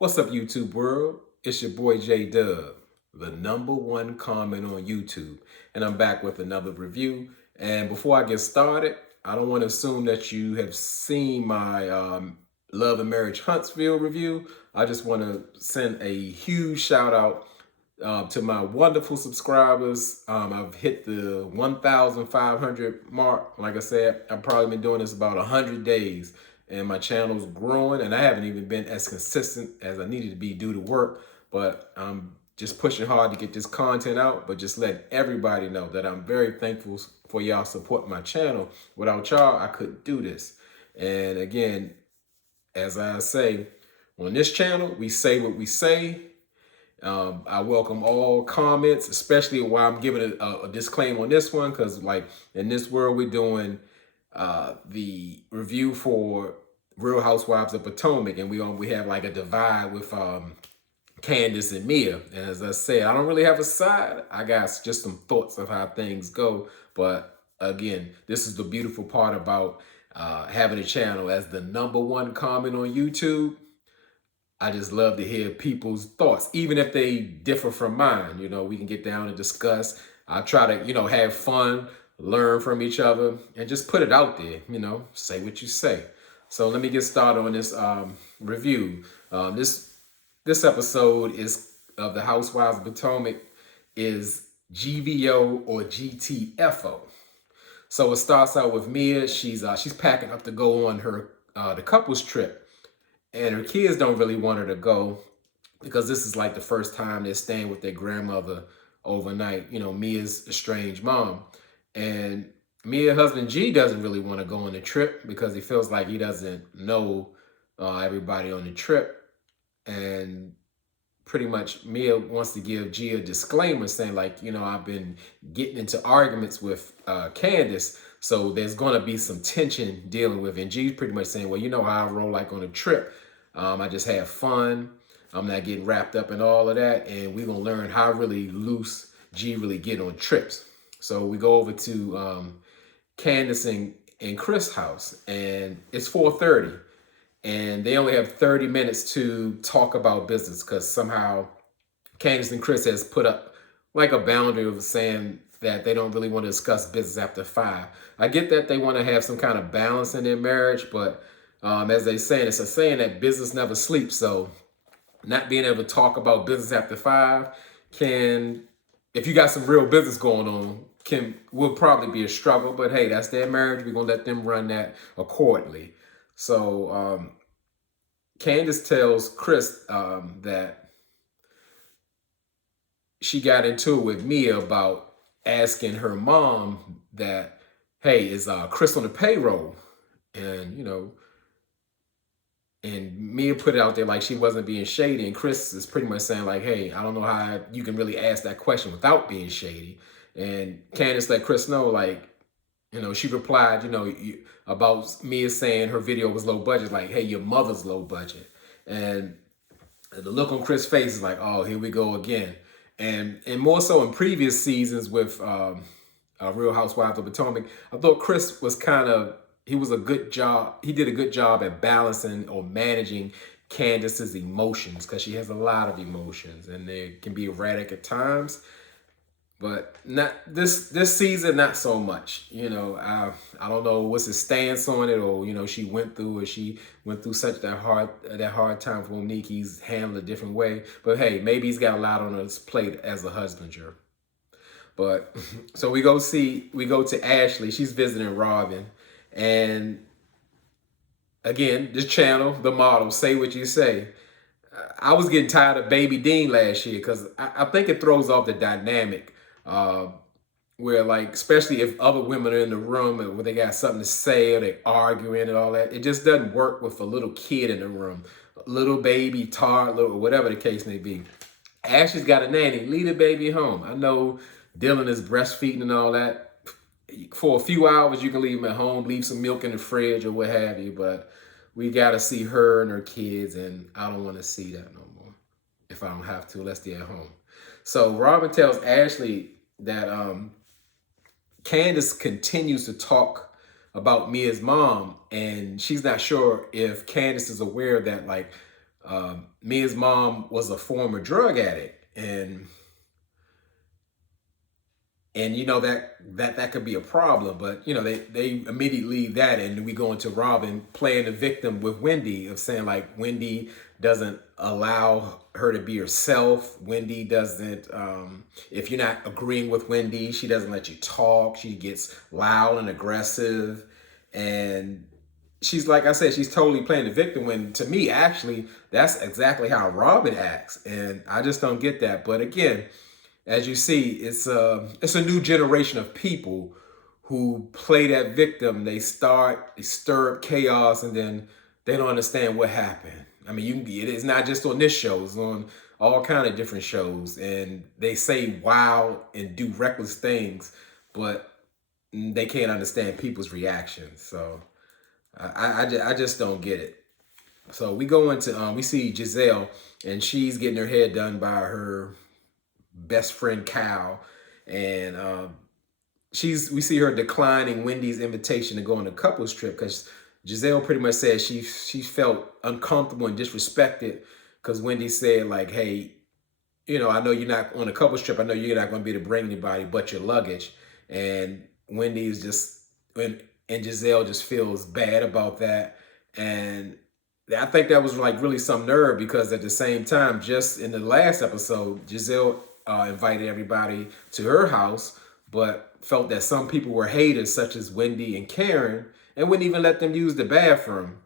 What's up, YouTube world? It's your boy J Dub, the #1 comment on YouTube, and I'm back with another review. And before I get started, I don't want to assume that you have seen my Love and Marriage Huntsville review. I just want to send a huge shout out to my wonderful subscribers. I've hit the 1,500 mark. Like I said, I've probably been doing this about 100 days, and my channel's growing, and I haven't even been as consistent as I needed to be due to work, but I'm just pushing hard to get this content out, but just let everybody know that I'm very thankful for y'all support my channel. Without y'all, I couldn't do this. And again, as I say, on this channel, we say what we say. I welcome all comments, especially while I'm giving a disclaimer on this one, because like in this world, we're doing the review for Real Housewives of Potomac, and we have like a divide with Candice and Mia. And as I said, I don't really have a side. I got just some thoughts of how things go. But again, this is the beautiful part about having a channel as the #1 comment on YouTube. I just love to hear people's thoughts, even if they differ from mine. You know, we can get down and discuss. I try to, have fun, learn from each other, and just put it out there, say what you say. So let me get started on this review. This episode is of the Housewives of Potomac is GVO or GTFO. So it starts out with Mia. She's packing up to go on her the couples trip. And her kids don't really want her to go because this is like the first time they're staying with their grandmother overnight. Mia's estranged mom. And Mia's husband G doesn't really want to go on the trip because he feels like he doesn't know everybody on the trip. And pretty much Mia wants to give G a disclaimer saying like, I've been getting into arguments with Candice. So there's going to be some tension dealing with it. And G's pretty much saying, well, you know how I roll like on a trip. I just have fun. I'm not getting wrapped up in all of that. And we're going to learn how really loose G really get on trips. So we go over to Candice and Chris' house, and it's 4:30. And they only have 30 minutes to talk about business because somehow Candice and Chris has put up like a boundary of saying that they don't really want to discuss business after 5. I get that they want to have some kind of balance in their marriage, but as they say, it's a saying that business never sleeps. So not being able to talk about business after 5 if you got some real business going on, will probably be a struggle. But hey, that's their marriage. We're gonna let them run that accordingly. So Candice tells Chris that she got into it with Mia about asking her mom that, hey, is Chris on the payroll? And, and Mia put it out there like she wasn't being shady. And Chris is pretty much saying like, hey, I don't know how you can really ask that question without being shady. And Candice let Chris know, like, she replied, about Mia saying her video was low budget, like, hey, your mother's low budget. And the look on Chris' face is like, oh, here we go again. And more so in previous seasons with Real Housewives of Potomac, I thought Chris was he did a good job at balancing or managing Candice's emotions, because she has a lot of emotions and they can be erratic at times. But not this season, not so much. I don't know what's his stance on it, or she went through such that hard time for Monique. He's handled a different way. But hey, maybe he's got a lot on his plate as a husbander. But so we go to Ashley. She's visiting Robin, and again, this channel, the model, say what you say. I was getting tired of Baby Dean last year because I think it throws off the dynamic. Where like, especially if other women are in the room and where they got something to say or they arguing and all that, it just doesn't work with a little kid in the room, little baby, toddler, or whatever the case may be. Ashley's got a nanny, leave the baby home. I know Dylan is breastfeeding and all that. For a few hours, you can leave him at home, leave some milk in the fridge or what have you, but we got to see her and her kids, and I don't want to see that no more. If I don't have to, let's stay at home. So Robin tells Ashley that Candice continues to talk about Mia's mom, and she's not sure if Candice is aware that like Mia's mom was a former drug addict, and you know that could be a problem. But you know they immediately leave that, and we go into Robin playing the victim with Wendy, of saying like Wendy doesn't allow her to be herself. Wendy doesn't, if you're not agreeing with Wendy, she doesn't let you talk. She gets loud and aggressive, and she's, like I said, she's totally playing the victim, when to me actually that's exactly how Robin acts, and I just don't get that. But again, as you see, it's a new generation of people who play that victim. They stir up chaos, and then they don't understand what happened. I mean, you can be, it's not just on this show, it's on all kind of different shows, and they say wild and do reckless things, but they can't understand people's reactions. So I just don't get it. So we go into we see Giselle, and she's getting her hair done by her best friend Cal, and we see her declining Wendy's invitation to go on a couples trip, because Giselle pretty much said she felt uncomfortable and disrespected, because Wendy said like, hey, you know, I know you're not on a couples trip. I know you're not going to be able to bring anybody but your luggage. And Wendy is just, and Giselle just feels bad about that. And I think that was like really some nerve, because at the same time, just in the last episode, Giselle invited everybody to her house, but felt that some people were haters, such as Wendy and Karen, and wouldn't even let them use the bathroom.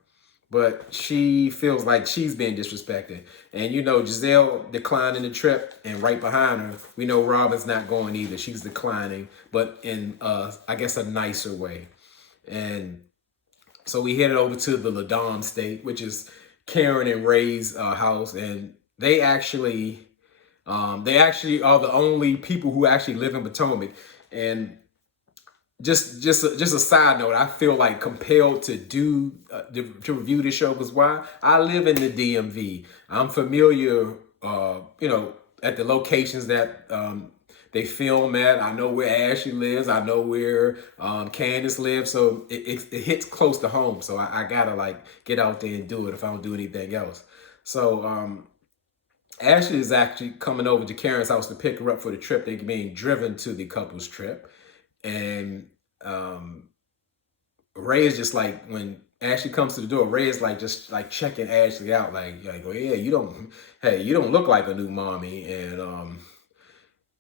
But she feels like she's being disrespected. And you know, Giselle declining the trip, and right behind her, we know Robin's not going either. She's declining, but in I guess a nicer way. And so we headed over to the Ladon State, which is Karen and Ray's house, and they actually are the only people who actually live in Potomac. And just a side note, I feel like compelled to do to review this show, because why? I live in the DMV. I'm familiar, you know, at the locations that they film at. I know where Ashley lives. I know where Candice lives. So it hits close to home. So I gotta like get out there and do it if I don't do anything else. So Ashley is actually coming over to Karen's house to pick her up for the trip. They're being driven to the couple's trip. And Ray is just like, when Ashley comes to the door, Ray is like just like checking Ashley out, like oh yeah, you don't look like a new mommy.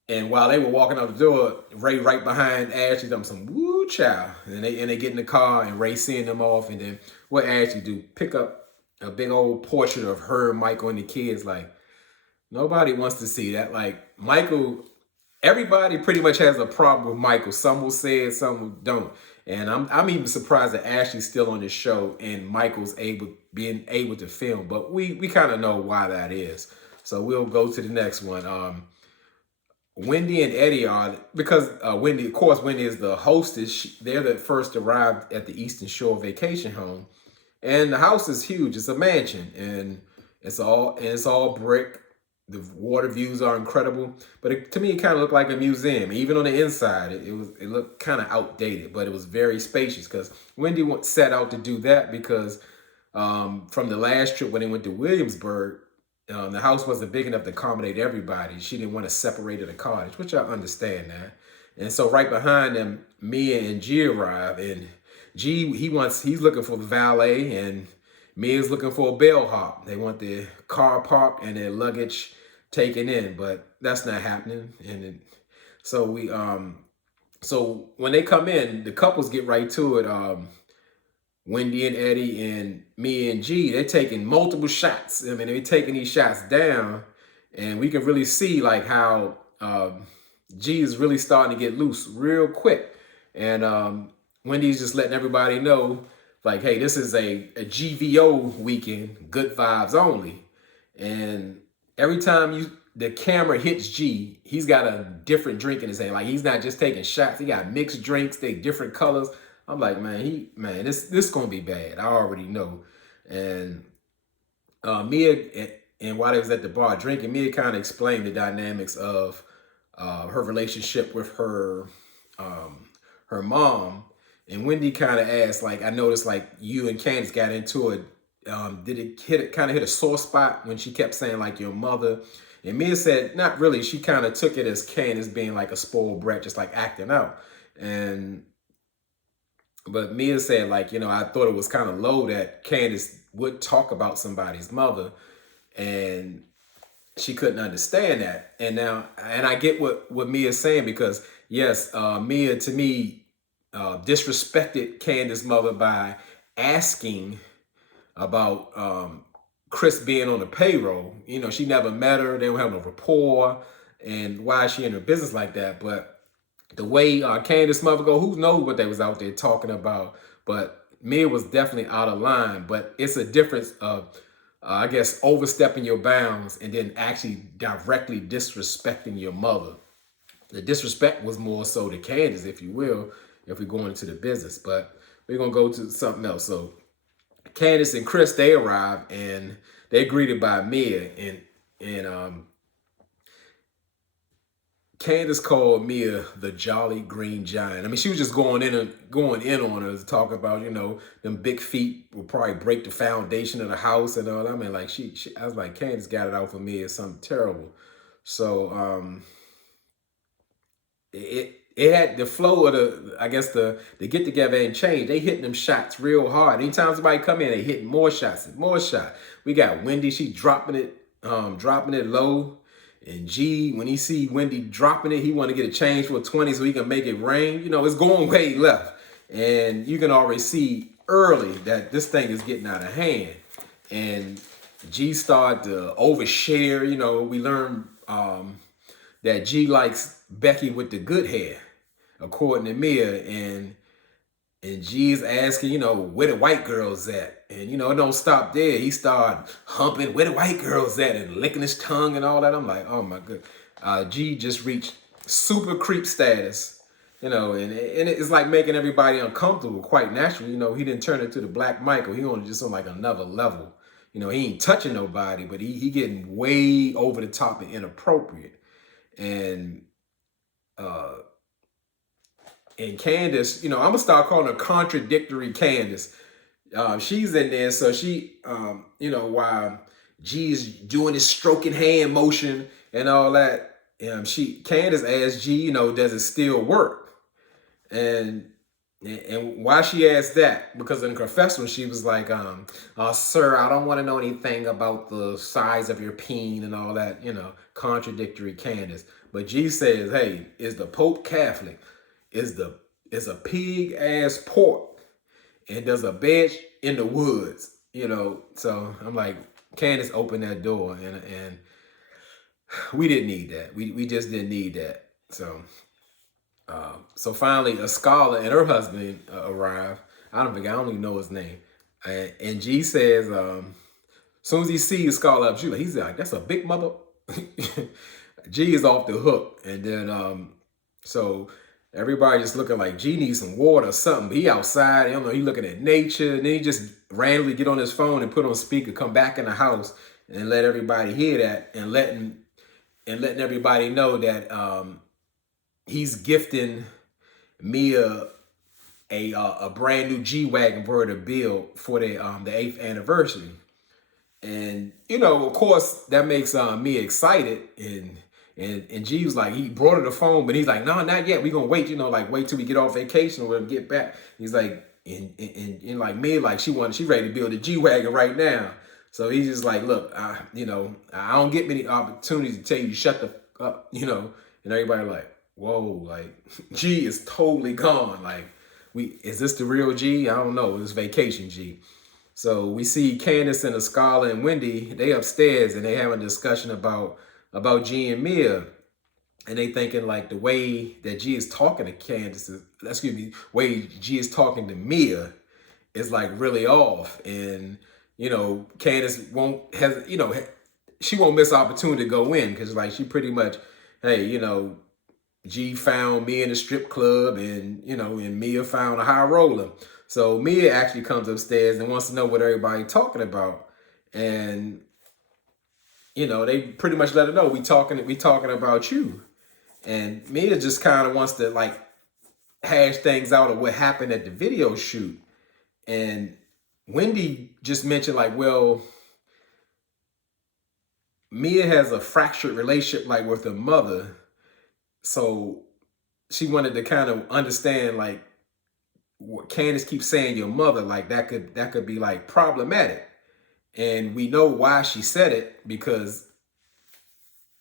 And while they were walking out the door, Ray right behind Ashley, them some woo child, and they get in the car, and Ray seeing them off, and then what Ashley do? Pick up a big old portrait of her, Michael, and the kids. Like, nobody wants to see that. Like, Michael, everybody pretty much has a problem with Michael. Some will say it, some don't. And I'm even surprised that Ashley's still on this show and Michael's being able to film. But we kind of know why that is. So we'll go to the next one. Wendy and Eddie are, because Wendy, of course, Wendy is the hostess. They're the first arrived at the Eastern Shore vacation home. And the house is huge. It's a mansion, and it's all brick. The water views are incredible, but to me, it kind of looked like a museum. Even on the inside, it looked kind of outdated, but it was very spacious, because Wendy set out to do that because from the last trip when they went to Williamsburg, the house wasn't big enough to accommodate everybody. She didn't want to separate the cottage, which I understand that. And so right behind them, Mia and G arrive, and G, he's looking for the valet, and Mia's looking for a bellhop. They want their car parked and their luggage taken in, but that's not happening. And so when they come in, the couples get right to it. Wendy and Eddie and Mia and G, they're taking multiple shots. I mean, they're taking these shots down, and we can really see like how G is really starting to get loose real quick. And Wendy's just letting everybody know, like, hey, this is a GVO weekend, good vibes only. And every time the camera hits G, he's got a different drink in his hand. Like, he's not just taking shots. He got mixed drinks, they different colors. I'm like, man, this gonna be bad. I already know. And Mia, and while they was at the bar drinking, Mia kind of explained the dynamics of her relationship with her mom. And Wendy kind of asked, like, I noticed like you and Candice got into it did it kind of hit a sore spot when she kept saying like your mother? And Mia said not really. She kind of took it as Candice being like a spoiled brat, just like acting out. And but Mia said like, I thought it was kind of low that Candice would talk about somebody's mother, and she couldn't understand that. And I get what Mia's saying, because yes, Mia to me disrespected Candice's mother by asking about Chris being on the payroll. She never met her. They don't have no rapport. And why is she in her business like that? But the way Candice's mother go, who knows what they was out there talking about? But Mia was definitely out of line. But it's a difference of, I guess, overstepping your bounds and then actually directly disrespecting your mother. The disrespect was more so to Candice, if you will, if we're going into the business. But we're going to go to something else. So Candice and Chris, they arrive and they're greeted by Mia, and Candice called Mia the Jolly Green Giant. I mean, she was just going in on her, talking about, them big feet will probably break the foundation of the house and all. I mean, like I was like, Candice got it out for me as something terrible. So it had the flow of the get together and change. They hitting them shots real hard. Anytime somebody come in, they hitting more shots and more shots. We got Wendy, she dropping it low. And G, when he see Wendy dropping it, he want to get a change for a 20 so he can make it rain. It's going way left. And you can already see early that this thing is getting out of hand. And G started to overshare. We learned that G likes Becky with the good hair, according to Mia. And G's asking, where the white girls at? And, it don't stop there. He started humping, where the white girls at? And licking his tongue and all that. I'm like, oh my good. G just reached super creep status, and it's like making everybody uncomfortable quite naturally. He didn't turn into the Black Michael. He on just on like another level. He ain't touching nobody, but he getting way over the top and inappropriate. And Candice, I'm gonna start calling her contradictory Candice. She's in there, so she, while G's doing his stroking hand motion and all that, Candice asked G, does it still work? And why she asked that? Because in the confessional, she was like, sir, I don't want to know anything about the size of your peen and all that, contradictory Candice. But G says, hey, is the Pope Catholic? Is a pig ass pork? And there's a bench in the woods, So I'm like, Candice opened that door, and we didn't need that. We just didn't need that. So finally, a scholar and her husband arrive. I don't even know his name. And G says, as soon as he sees Scholar up, he's like, that's a big mother. G is off the hook. And then, so everybody just looking like G needs some water or something. He outside, he looking at nature. And then he just randomly get on his phone and put on speaker, come back in the house and let everybody hear that, and letting everybody know that he's gifting Mia a brand new G-Wagon for her to build for the 8th anniversary. And, of course, that makes Mia excited. And G was like, he brought her the phone, but he's like, no, not yet. We're going to wait, wait till we get off vacation or we'll get back. He's like, and like Mia, like she ready to build a G-Wagon right now. So he's just like, look, I don't get many opportunities to tell you to shut the fuck up, and everybody like, whoa, like G is totally gone. Like, is this the real G? I don't know. It's vacation G. So we see Candice and the Scholar and Wendy, they upstairs and they have a discussion about G and Mia. And they thinking like the way that G is talking to Candice, way G is talking to Mia is like really off. And, Candice won't have, she won't miss opportunity to go in because like she pretty much, hey, G found me in the strip club and, and Mia found a high roller. So Mia actually comes upstairs and wants to know what everybody talking about. And, they pretty much let her know we talking about you. And Mia just kind of wants to like hash things out of what happened at the video shoot. And Wendy just mentioned like, well, Mia has a fractured relationship like with her mother. So she wanted to kind of understand like what Candice keeps saying your mother, like that could be like problematic. And we know why she said it, because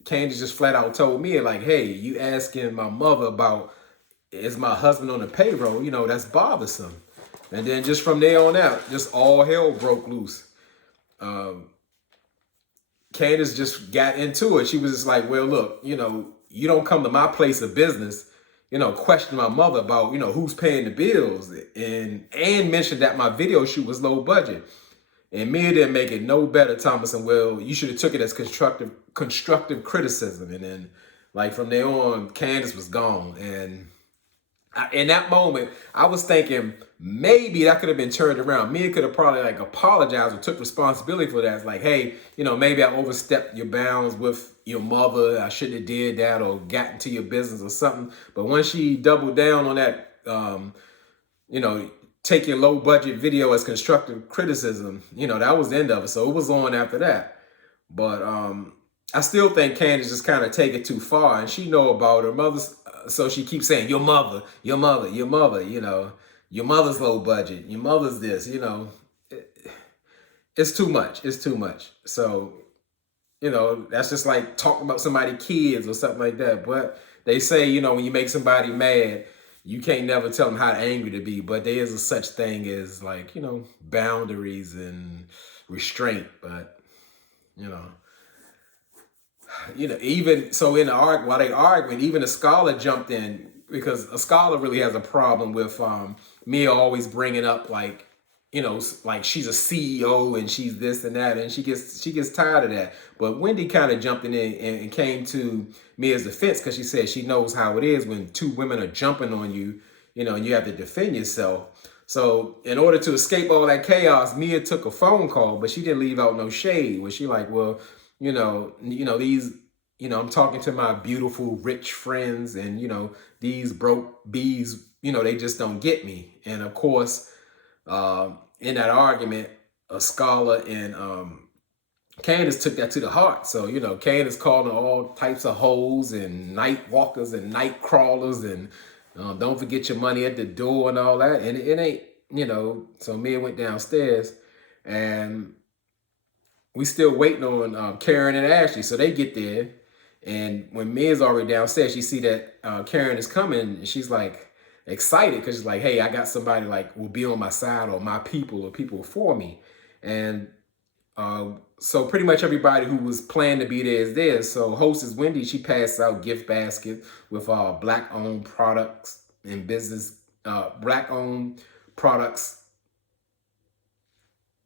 Candice just flat out told me like, hey, you asking my mother about is my husband on the payroll, that's bothersome. And then just from there on out, just all hell broke loose. Um, Candice just got into it. She was just like, well, look, you don't come to my place of business, question my mother about, who's paying the bills, and mentioned that my video shoot was low budget. And Mia didn't make it no better, Thomas. And well, you should have took it as constructive criticism. And then like from there on, Candice was gone. And in that moment, I was thinking maybe that could have been turned around. Mia could have probably like apologized or took responsibility for that. It's like, hey, maybe I overstepped your bounds with your mother. I shouldn't have did that or got into your business or something. But once she doubled down on that, take your low budget video as constructive criticism, that was the end of it. So it was on after that. But I still think Candice just kind of take it too far, and she know about her mother's. So she keeps saying, your mother, your mother, your mother, your mother's low budget, your mother's this, it's too much. It's too much. So, that's just like talking about somebody's kids or something like that. But they say, when you make somebody mad, you can't never tell them how angry to be. But there is a such thing as like, boundaries and restraint. But, even so in the arc while they arguing, even a scholar jumped in, because a scholar really has a problem with Mia always bringing up like, like she's a CEO and she's this and that, and she gets tired of that. But Wendy kind of jumped in and came to Mia's defense, because she said she knows how it is when two women are jumping on you, and you have to defend yourself. So in order to escape all that chaos, Mia took a phone call, but she didn't leave out no shade. Where she like, well, these, I'm talking to my beautiful, rich friends, and, these broke bees, they just don't get me. And of course, in that argument, a scholar and Candice took that to the heart. So, Candice called them all types of hoes and night walkers and night crawlers, and don't forget your money at the door and all that. And it ain't, so Mia went downstairs, and we still waiting on Karen and Ashley. So they get there, and when Mia's already downstairs, she see that Karen is coming, and she's like excited, because she's like, hey, I got somebody like will be on my side, or my people, or people for me. And so pretty much everybody who was planned to be there is there. So hostess Wendy, she passed out gift baskets with black-owned products and business, black-owned products,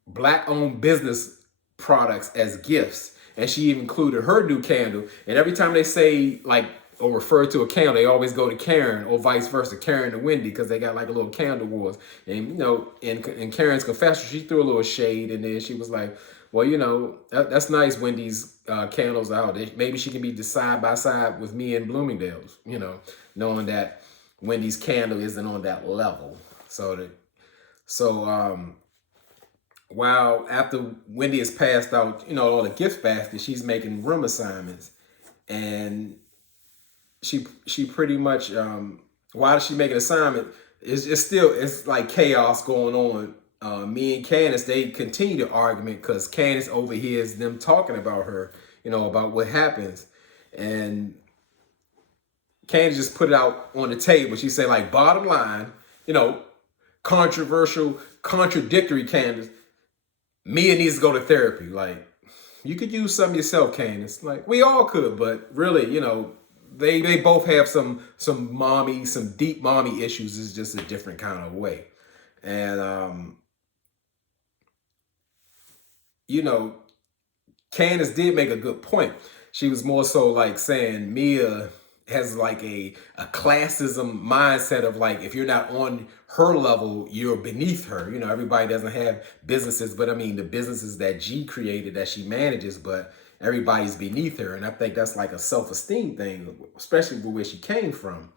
black-owned business products as gifts. And she even included her new candle. And every time they say like, or refer to a candle, they always go to Karen, or vice versa, Karen to Wendy, because they got like a little candle wars. And in Karen's confession, she threw a little shade in there. She was like, well, that's nice, Wendy's candles out. Maybe she can be side by side with me and Bloomingdale's, knowing that Wendy's candle isn't on that level. While after Wendy has passed out, all the gift baskets, she's making room assignments. And she pretty much, while she making assignment, it's like chaos going on. Me and Candice, they continue the argument, because Candice overhears them talking about her, about what happens. And Candice just put it out on the table. She said, like, bottom line, controversial, contradictory Candice, Mia needs to go to therapy. Like, you could use some yourself, Candice. Like, we all could, but really, they both have some deep mommy issues. It's just a different kind of way. And Candice did make a good point. She was more so like saying Mia has like a classism mindset of like, if you're not on her level, you're beneath her. Everybody doesn't have businesses, but I mean the businesses that G created, that she manages, but everybody's beneath her. And I think that's like a self-esteem thing, especially where she came from.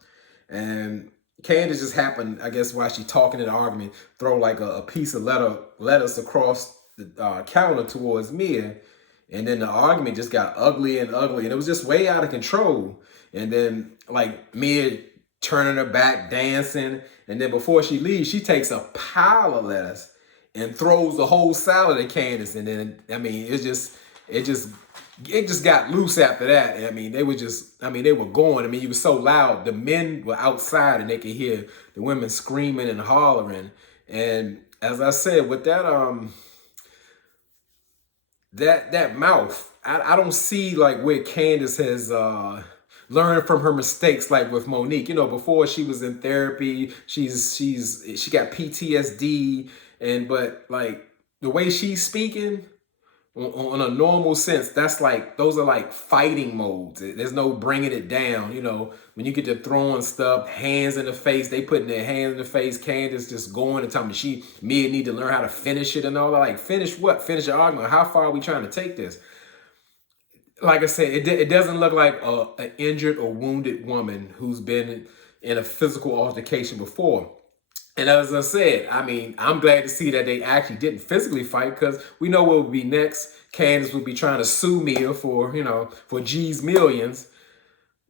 And Candice just happened, I guess, while she talking in the argument, throw like a piece of lettuce across the counter towards Mia. And then the argument just got ugly and ugly. And it was just way out of control. And then like Mia turning her back, dancing. And then before she leaves, she takes a pile of lettuce and throws the whole salad at Candice. And then, I mean, it just got loose after that. I mean, they were going. I mean, it was so loud. The men were outside and they could hear the women screaming and hollering. And as I said, with that mouth, I don't see like where Candice has learned from her mistakes, like with Monique. You know, before she was in therapy, she got PTSD, but like the way she's speaking on a normal sense, those are like fighting modes. There's no bringing it down. You know, when you get to throwing stuff, hands in the face, they putting their hands in the face. Candice just going and telling me Mia need to learn how to finish it and all that. Like, finish what? Finish the argument. How far are we trying to take this? Like I said, it doesn't look like an injured or wounded woman who's been in a physical altercation before. And as I said, I mean, I'm glad to see that they actually didn't physically fight, because we know what would be next. Candice would be trying to sue Mia for, for G's millions.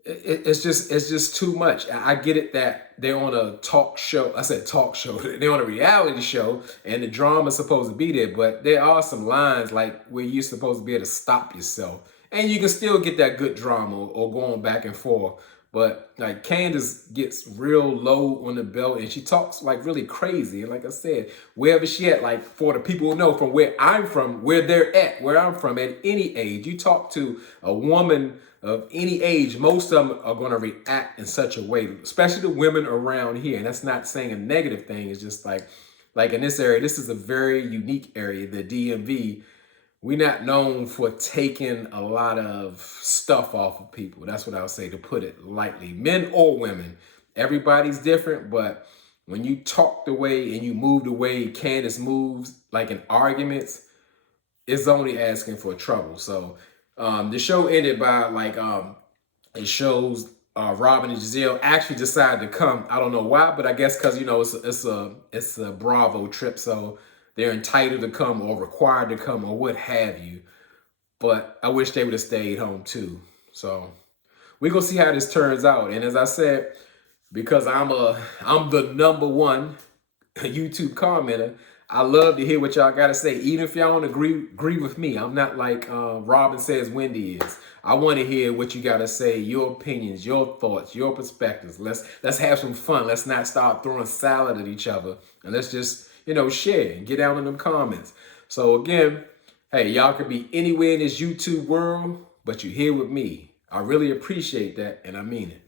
It's just too much. I get it that they're on a talk show. I said talk show. They're on a reality show, and the drama's supposed to be there. But there are some lines like where you're supposed to be able to stop yourself, and you can still get that good drama or going back and forth. But like Candice gets real low on the belt, and she talks like really crazy. And like I said, wherever she at, like for the people who know from where I'm from, where they're at, where I'm from, at any age, you talk to a woman of any age, most of them are going to react in such a way, especially the women around here. And that's not saying a negative thing. It's just like in this area, this is a very unique area, the DMV. We're not known for taking a lot of stuff off of people. That's what I would say, to put it lightly. Men or women, everybody's different. But when you talk the way and you move the way Candice moves, like in arguments, it's only asking for trouble. So the show ended by like it shows Robin and Giselle actually decided to come. I don't know why, but I guess because it's a Bravo trip, so they're entitled to come or required to come or what have you. But I wish they would have stayed home too. So we're gonna see how this turns out. And as I said, because I'm the #1 YouTube commenter, I love to hear what y'all got to say, even if y'all don't agree with me. I'm not like Robin says Wendy is. I want to hear what you got to say, your opinions, your thoughts, your perspectives. Let's have some fun. Let's not start throwing salad at each other, and let's just share and get out in them comments. So again, hey, y'all could be anywhere in this YouTube world, but you're here with me. I really appreciate that, and I mean it.